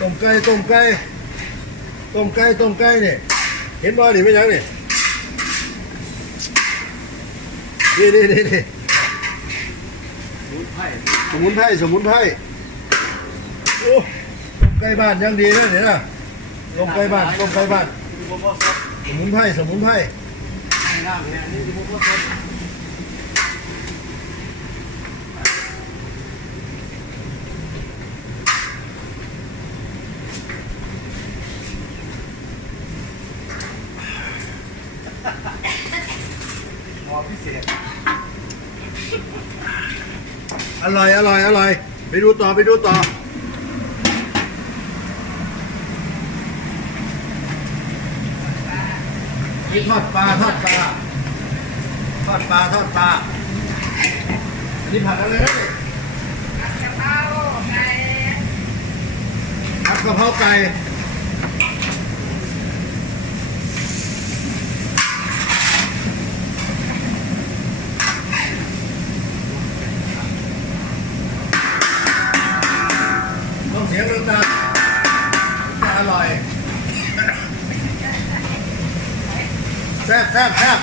ต้มไก่ต้มไก่ต้มไก่ต้มไก่เนี่ยเห็นบ่นี่ไม่ยังนี่ยนี่นี่นี่นี่รูดไพ่สมุนไพรสมุนไพรโอ้ต้มไก่บ้านยังดีนะเนี่ยนะต้มไก่บ้านต้มไก่บ้านที่ผมว่าสดสมุนไพรสมุนไพร ให้น้ำเนี่ยนี่ที่ผมว่าสดหมอ พิเศษ อร่อย อร่อย อร่อย ไปดูต่อ ไปดูต่อ นี่ทอดปลา ทอดปลา ทอดปลา ทอดปลา อันนี้ผัดอะไรนะเนี่ยกะเพราไก่ผัดกะเพราไก่ สียงดังๆจะอร่อยแซ่บแซ่บแซ่บ